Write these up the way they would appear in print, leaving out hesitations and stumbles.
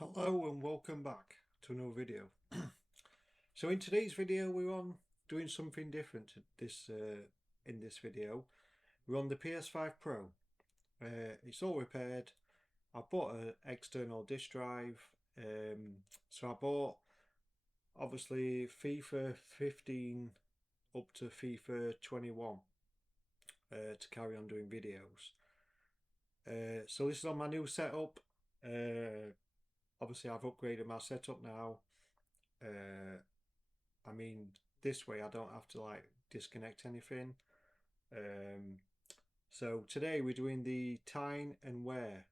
Hello and welcome back to another video. So in today's video we're on doing something different in this video. We're on the PS5 Pro. It's all repaired. I bought an external disk drive. So I bought obviously FIFA 15 up to FIFA 21 to carry on doing videos. So this is on my new setup. Obviously I've upgraded my setup now. I mean, this way I don't have to like disconnect anything. So today we're doing the Tyne and Wear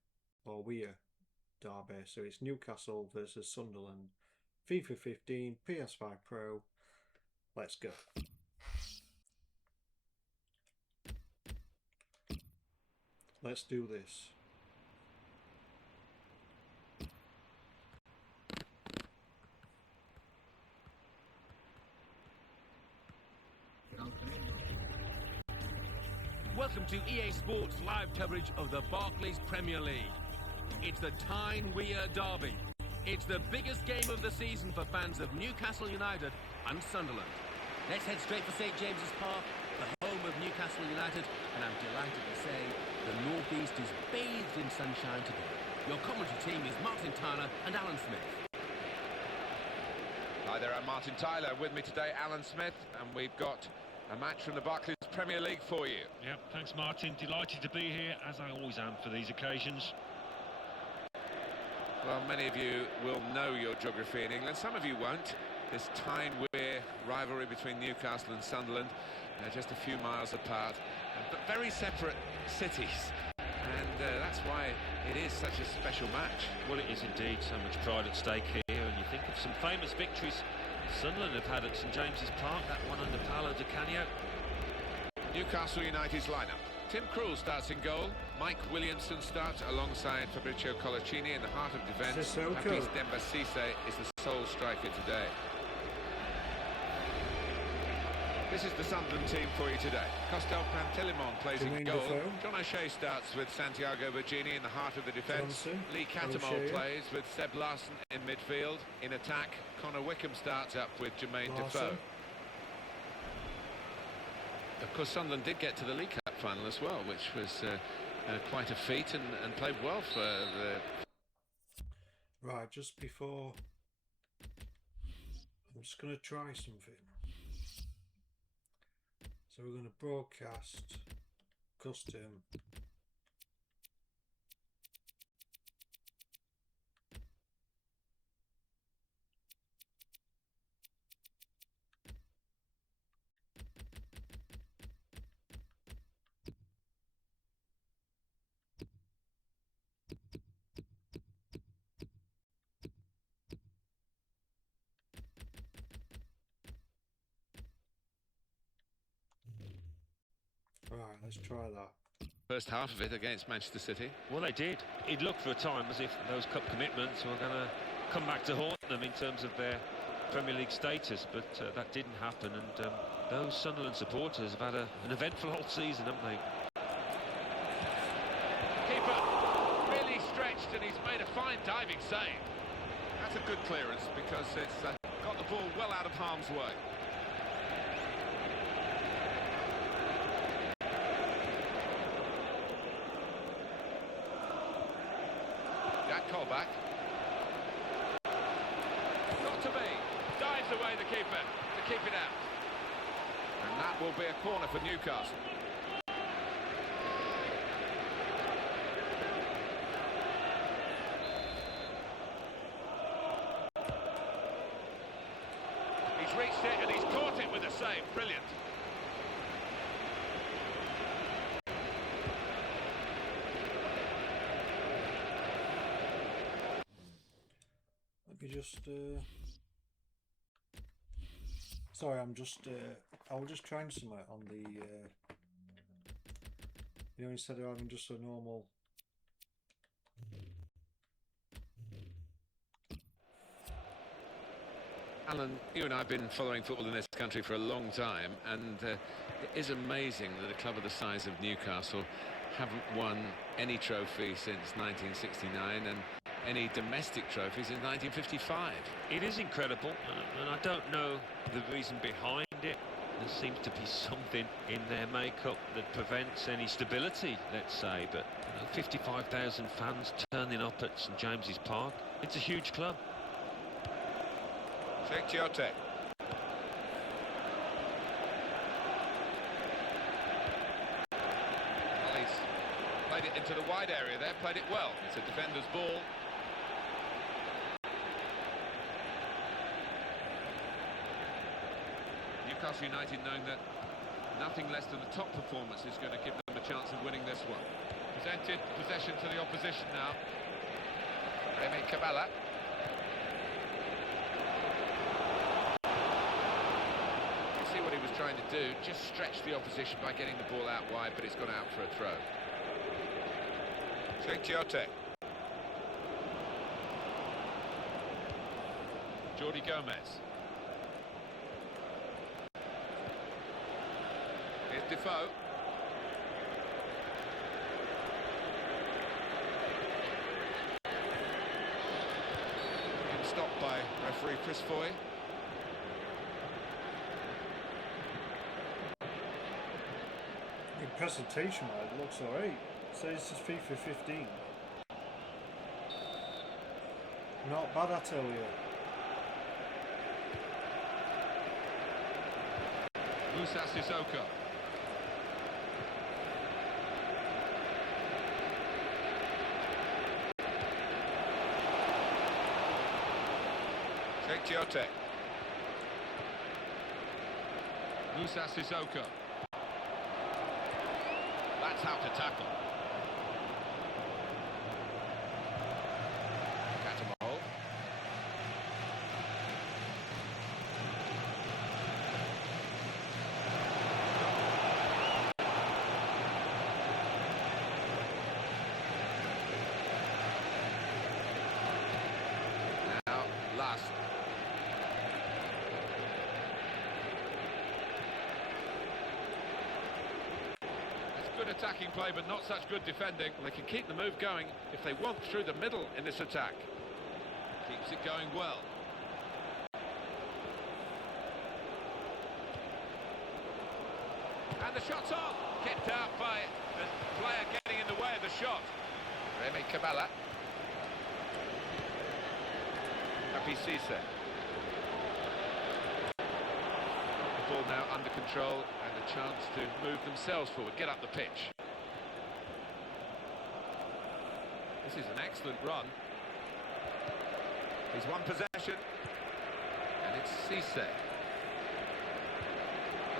derby. So it's Newcastle versus Sunderland. FIFA 15, PS5 Pro. Let's go. Let's do this. Welcome to EA Sports live coverage of the Barclays Premier League. It's the Tyne Wear derby. It's the biggest game of the season for fans of Newcastle United and Sunderland. Let's head straight for St James's Park, the home of Newcastle United, and I'm delighted to say the North East is bathed in sunshine today. Your commentary team is Martin Tyler and Alan Smith. Hi there, I'm Martin Tyler. With me today, Alan Smith, and we've got a match from the Barclays Premier League for you. Yep, thanks Martin. Delighted to be here, as I always am for these occasions. Well, many of you will know your geography in England, some of you won't. This Tyne Wear rivalry between Newcastle and Sunderland, just a few miles apart, but very separate cities. And that's why it is such a special match. Well, it is indeed. So much pride at stake here, and you think of some famous victories Sunderland have had at St James's Park, that one under Paolo Di Canio. Newcastle United's lineup. Tim Krul starts in goal. Mike Williamson starts alongside Fabrizio Colaccini in the heart of defence. Patrice Demba Cisse is the sole striker today. This is the Sunderland team for you today. Costel Pantelimon plays in goal. John O'Shea starts with Santiago Virginie in the heart of the defence. Lee Catamol plays with Seb Larson in midfield. In attack, Connor Wickham starts up with Jermaine Defoe. Of course, Sunderland did get to the League Cup final as well, which was quite a feat and played well for the... Right, just before... I'm just going to try something. So we're going to broadcast custom. Alright, let's try that. First half of it against Manchester City. Well, they did. It looked for a time as if those cup commitments were going to come back to haunt them in terms of their Premier League status, but that didn't happen, and those Sunderland supporters have had an eventful whole season, haven't they? Keeper really stretched, and he's made a fine diving save. That's a good clearance because it's got the ball well out of harm's way. Colback. Not to be. Dives away the keeper to keep it out. And that will be a corner for Newcastle. He's reached it and he's caught it with a save. Brilliant. Let me just sorry, I'm just I was just trying something on the instead of having just a normal Alan, you and I have been following football in this country for a long time, and it is amazing that a club of the size of Newcastle haven't won any trophy since 1969, and any domestic trophies in 1955. It is incredible, and I don't know the reason behind it. There seems to be something in their makeup that prevents any stability, let's say, but 55,000 fans turning up at St James's Park. It's a huge club. Tiote. Well, he's played it into the wide area there, played it well. It's a defender's ball. Newcastle United knowing that nothing less than a top performance is going to give them a chance of winning this one. Presented possession to the opposition now. Remy Cabala. You see what he was trying to do, just stretch the opposition by getting the ball out wide, but it's gone out for a throw. Tiote. Jordi Gomez. Here's Defoe. And stopped by referee Chris Foy. The presentation it looks alright. So this is FIFA 15. Not bad, I tell you. Musa Sissoko. Tiote. Musa Sissoko. That's how to tackle. Catamol. Now, last. Good attacking play, but not such good defending. They can keep the move going if they want through the middle in this attack. Keeps it going well. And the shot's on. Kept out by the player getting in the way of the shot. Remy Cabala. Happy Cisse. The ball now under control and a chance to move themselves forward, get up the pitch. This is an excellent run. He's one possession, and it's Cisse.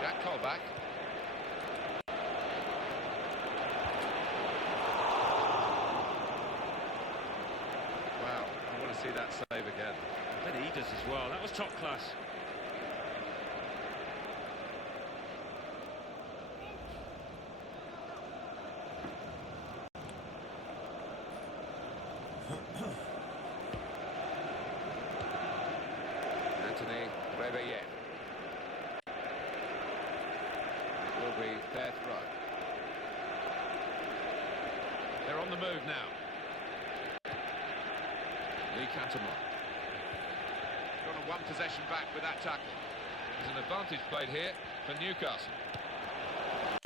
Jack Colback. Wow, I want to see that save again. I bet he does as well. That was top class. Will be their throw. They're on the move now. Newcastle. Got a one possession back with that tackle. There's an advantage played here for Newcastle.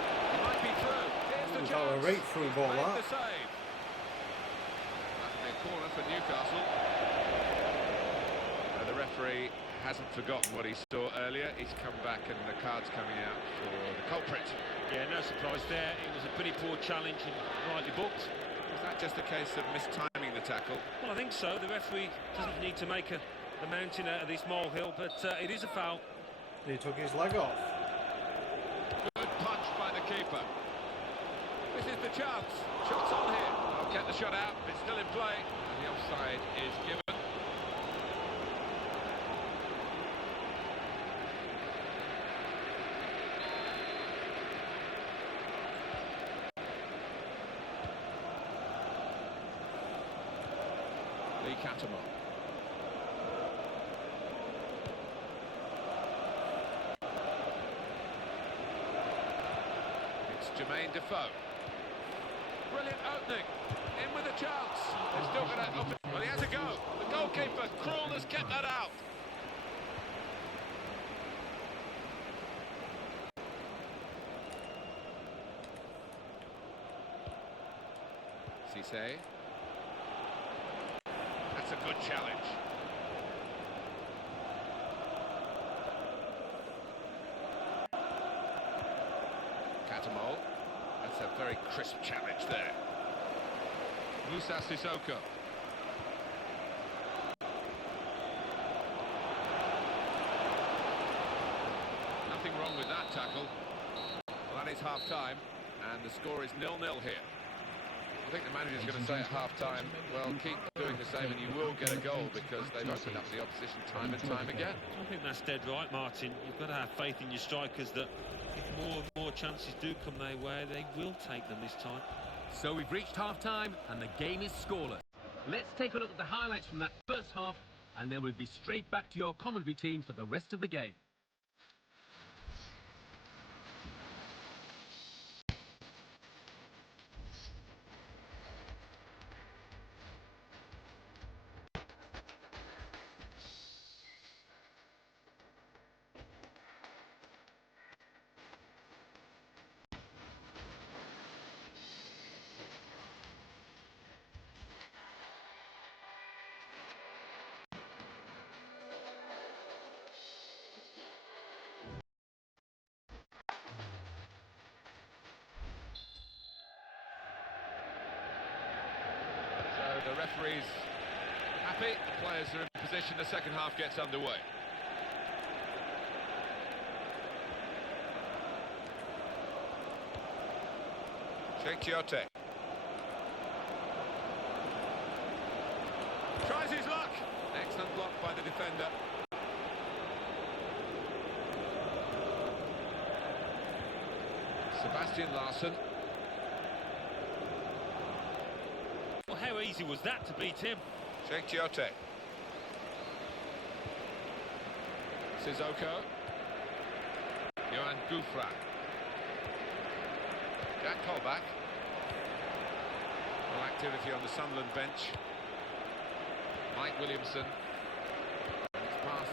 He might be through. Here's the chance. A right through ball that. The save. That'll be a corner for Newcastle. The referee hasn't forgotten what he saw earlier. He's come back and the card's coming out for the culprit. Yeah, no surprise there. It was a pretty poor challenge and rightly booked. Was that just a case of mistiming the tackle? Well, I think so. The referee doesn't need to make a mountain out of this molehill, but it is a foul. He took his leg off. Good punch by the keeper. This is the chance. Shot's on here. I'll get the shot out. It's still in play. And the offside is given. Catamol. It's Jermaine Defoe. Brilliant opening. In with a chance. They're still going to open. Well, he has get that out. Cisse. That's a good challenge. Catamol. That's a very crisp challenge there. Musa Sissoko. Nothing wrong with that tackle. Well, that is half-time, and the score is 0-0 here. I think the manager's going to say at half-time, well, keep doing the same and you will get a goal, because they've opened up the opposition time and time again. I think that's dead right, Martin. You've got to have faith in your strikers that if more and more chances do come their way, they will take them this time. So we've reached half-time and the game is scoreless. Let's take a look at the highlights from that first half, and then we'll be straight back to your commentary team for the rest of the game. The referee's happy, the players are in position, the second half gets underway. Chiote. Tries his luck. Excellent block by the defender. Sebastian Larsson. Well, how easy was that to beat him? Chiote. Sissoko. Johan Gouffra. Jack Colback. Well, activity on the Sunderland bench. Mike Williamson. And it's passed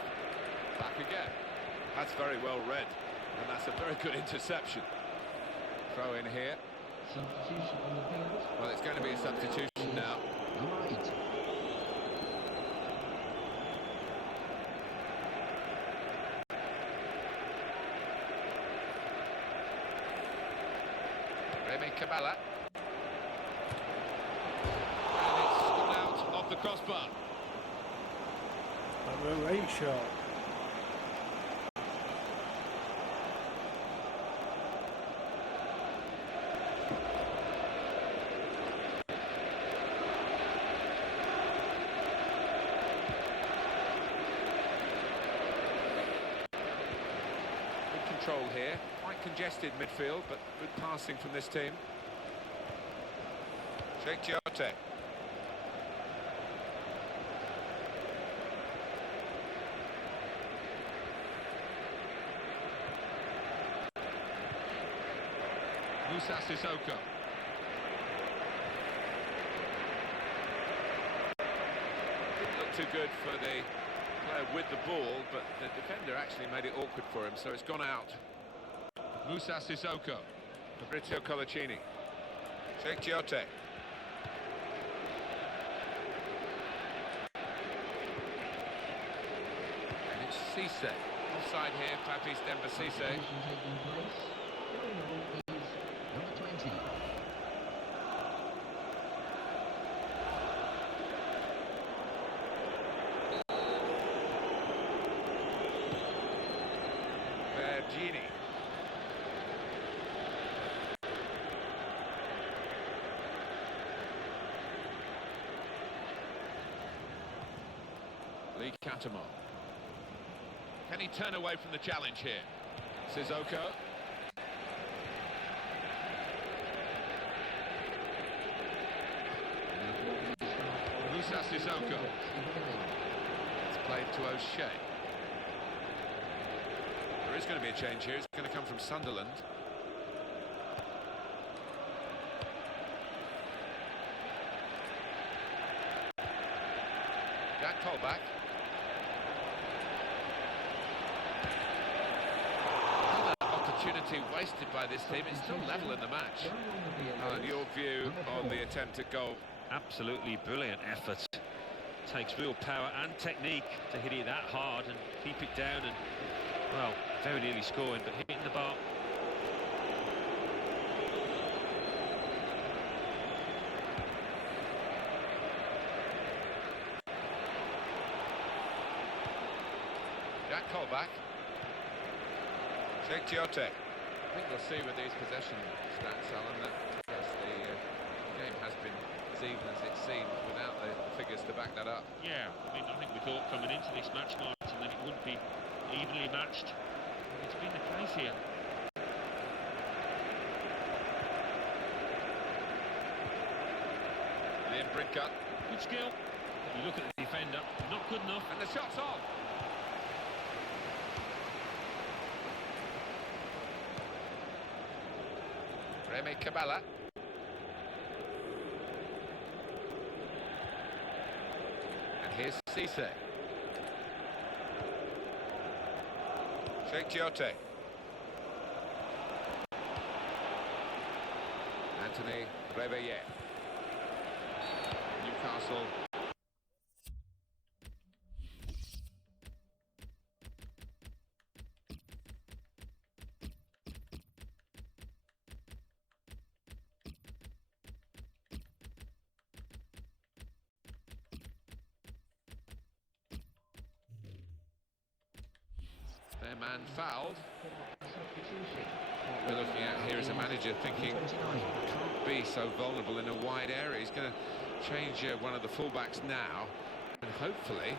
back again. That's very well read. And that's a very good interception. Throw in here. Substitution on the field. Well, it's going to be a substitution now. Right. Remy Cabala. And it's gone out of the crossbar. A great shot. Good control here. Quite congested midfield, but good passing from this team. Chiote. Musa Sissoko. Didn't look too good for the player with the ball, but the defender actually made it awkward for him, so it's gone out. Musa Sissoko. Fabrizio Colaccini. Chiote. And it's Cisse. Offside here, Papis Demba Cisse. Substitution taking place. The goal is number 20. Vergini. Lee Catamol. Can he turn away from the challenge here? Sissoko. Musa Sissoko. It's played to O'Shea. There is going to be a change here. It's going to come from Sunderland. Jack Colback. opportunity wasted by this team. It's still level in the match. Alan, your view on the attempt at goal? Absolutely brilliant effort. Takes real power and technique to hit it that hard and keep it down, and, well, very nearly scoring, but hitting the bar. Jack Colback. Sheikh Tiote. I think we'll see with these possession stats, Alan, that yes, the game has been as even as it seemed without the figures to back that up. Yeah, I mean, I think we thought coming into this match, Martin, that it wouldn't be evenly matched. It's been the case here. Liam Bridcut. Good skill. You look at the defender, not good enough. And the shot's on. Remy Cabella. And here's Cisse. Sheikh Tiote. Anthony Reveille. Newcastle. Their man fouled. What we're looking at here is a manager thinking, can't be so vulnerable in a wide area. He's going to change one of the fullbacks now and hopefully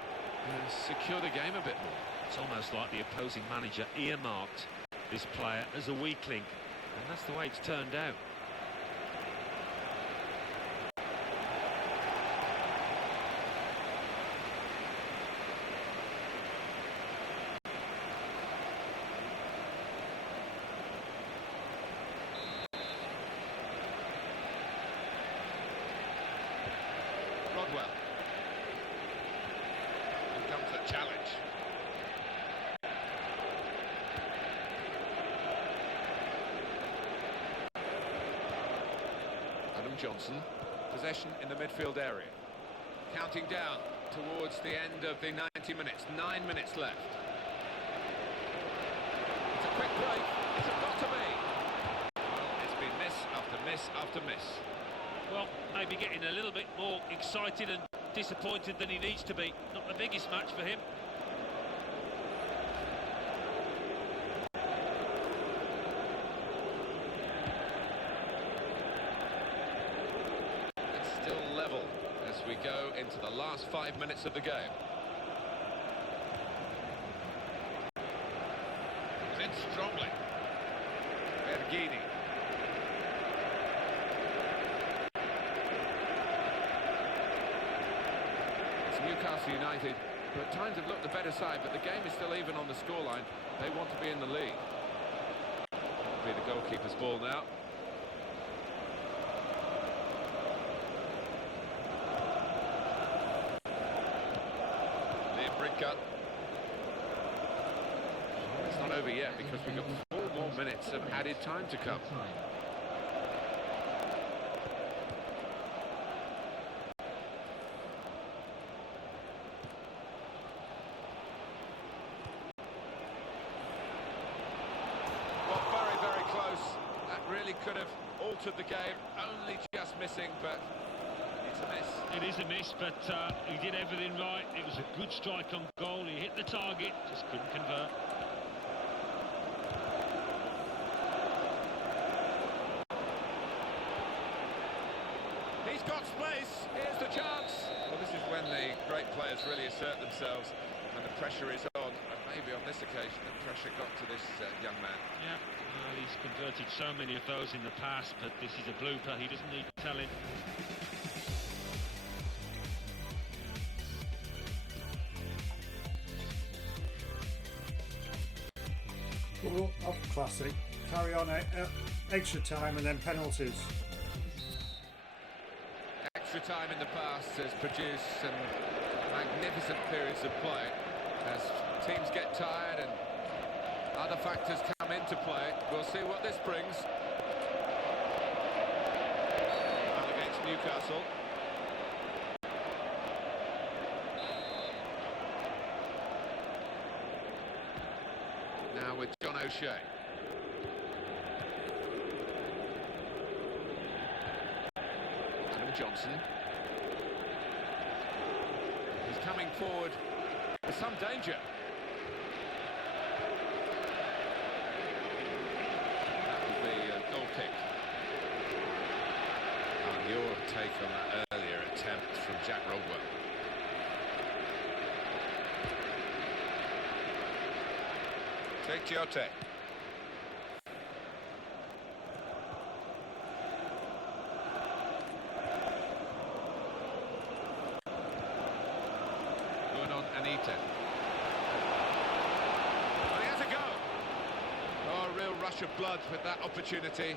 secure the game a bit more. It's almost like the opposing manager earmarked this player as a weakling, and that's the way it's turned out. Rodwell. Here comes the challenge. Adam Johnson. Possession in the midfield area. Counting down towards the end of the 90 minutes. 9 minutes left. It's a quick break. It's got to be. It's been miss after miss after miss. Well, maybe getting a little bit more excited and disappointed than he needs to be. Not the biggest match for him. It's still level as we go into the last 5 minutes of the game. In strongly. Berghini. Newcastle United, who at times have looked the better side, but the game is still even on the scoreline. They want to be in the lead. It'll be the goalkeeper's ball now. Liam Bridcut. It's not over yet because we've got 4 more minutes of added time to come. Really could have altered the game, only just missing, but it's a miss. It is a miss, but he did everything right. It was a good strike on goal. He hit the target, just couldn't convert. He's got space. Here's the chance. Well, this is when the great players really assert themselves and the pressure is on. And maybe on this occasion, the pressure got to this young man. Yeah. Well, he's converted so many of those in the past, but this is a blooper. He doesn't need telling. Well, classic. Carry on, extra time and then penalties. Extra time in the past has produced some magnificent periods of play as teams get tired and Other factors come into play. We'll see what this brings. Well, against Newcastle. Now with John O'Shea. Adam Johnson. He's coming forward with some danger. That would be a goal kick. And your take on that earlier attempt from Jack Rodwell. Take Giote. Going on Anita. Well, he has a go. Oh, a real rush of blood with that opportunity.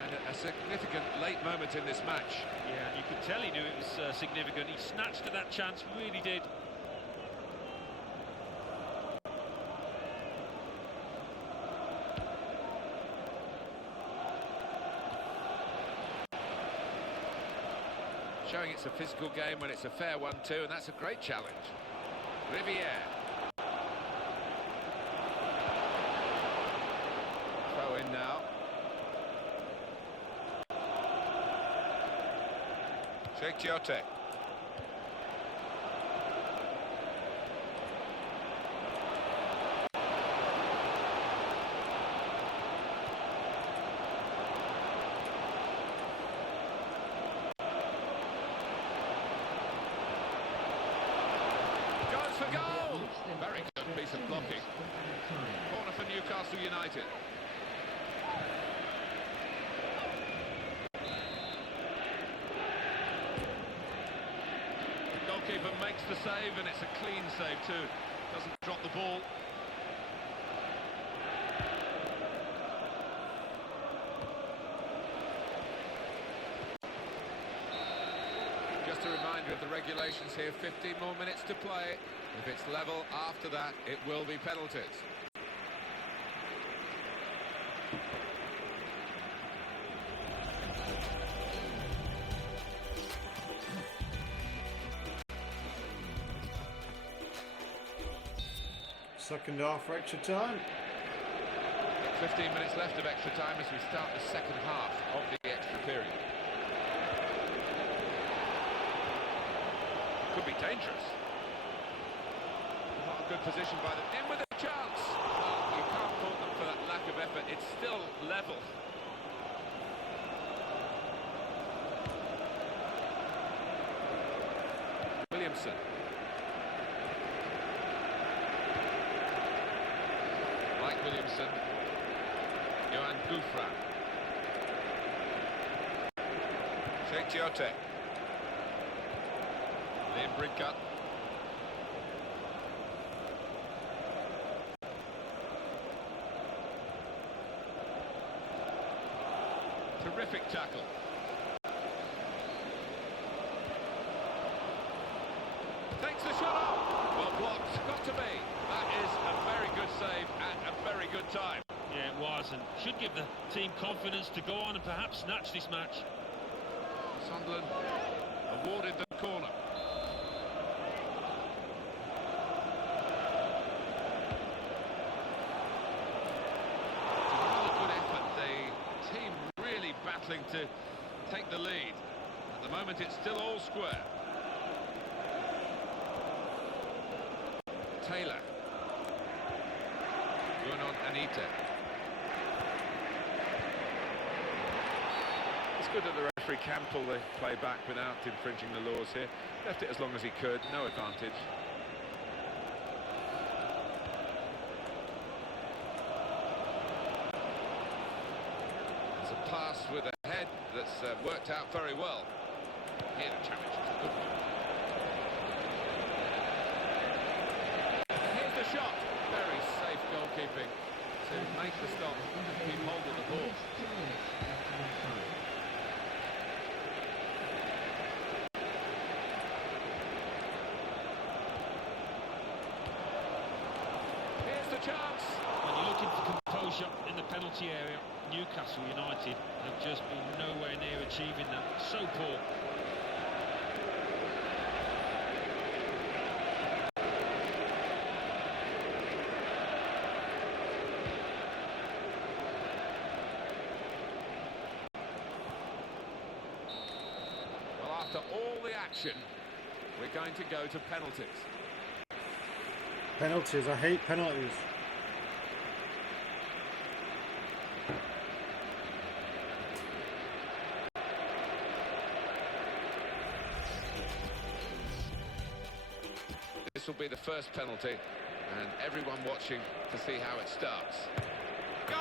And a significant late moment in this match. Yeah, you could tell he knew it was significant. He snatched at that chance, really did. Showing it's a physical game when it's a fair one too, and that's a great challenge. Riviere. Throw in now. Sheikh Giote. For goal! Very good piece of blocking. Corner for Newcastle United. The goalkeeper makes the save, and it's a clean save too. Doesn't drop the ball. Just a reminder of the regulations here, 15 more minutes to play. If it's level after that, it will be penalties. Second half for extra time. 15 minutes left of extra time as we start the second half of the extra period. Could be dangerous. Not a good position by them. In with a chance. Well, you can't fault them for that lack of effort. It's still level. Williamson. Mike Williamson. Johan Gouffran. Sheikh Giote. Liam Bridcut. Terrific tackle. Takes the shot up. Well blocked. Got to be. That is a very good save at a very good time. Yeah, it was, and should give the team confidence to go on and perhaps snatch this match. Sunderland awarded the corner. Another good effort. The team really battling to take the lead. At the moment, it's still all square. Taylor. Going on Anita. It's good that the referee can pull the play back without infringing the laws here. Left it as long as he could, no advantage. There's a pass with a head that's worked out very well. Here the challenge is a good one. Here's the shot. Very safe goalkeeping to make the stop and keep hold of the ball. Here's the chance. When you're looking for composure in the penalty area, Newcastle United have just been nowhere near achieving that. So poor. Well, after all the action, we're going to go to penalties. Penalties, I hate penalties. This will be the first penalty, and everyone watching to see how it starts. Goal!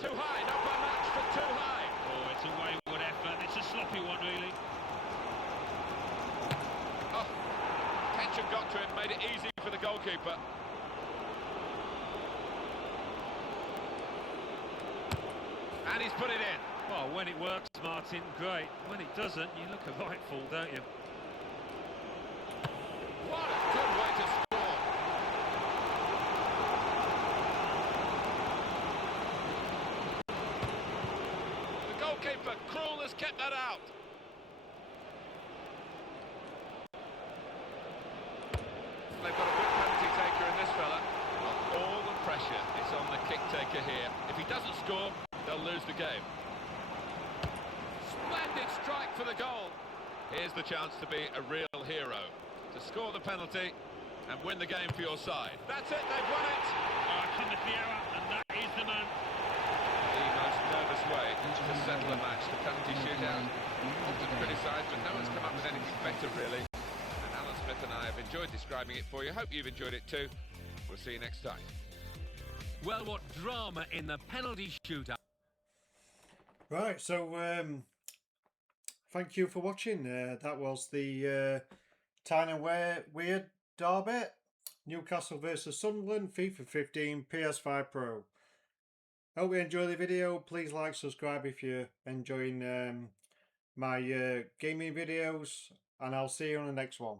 Too high, not by much, but too high. Oh, it's a wayward effort. It's a sloppy one, really. Oh, tension got to him, made it easy for the goalkeeper. And he's put it in. Well, when it works, Martin, great. When it doesn't, you look a right fool, don't you? What a good way to score. The goalkeeper, Krul, has kept that out. They've got a good penalty taker in this fella. All the pressure is on the kick taker here. If he doesn't score, they'll lose the game. Splendid strike for the goal. Here's the chance to be a real hero, to score the penalty and win the game for your side. That's it, they've won it. Cometh the error, and that is the man. The most nervous way to settle a match, the penalty shootout. Often criticised, but no one's come up with anything better, really. And Alan Smith and I have enjoyed describing it for you. Hope you've enjoyed it too. We'll see you next time. Well, what drama in the penalty shootout. Right, so thank you for watching. That was the Tyne and Weird derby, Newcastle versus Sunderland, FIFA 15, PS5 Pro. Hope you enjoy the video. Please like, subscribe if you're enjoying my gaming videos, and I'll see you on the next one.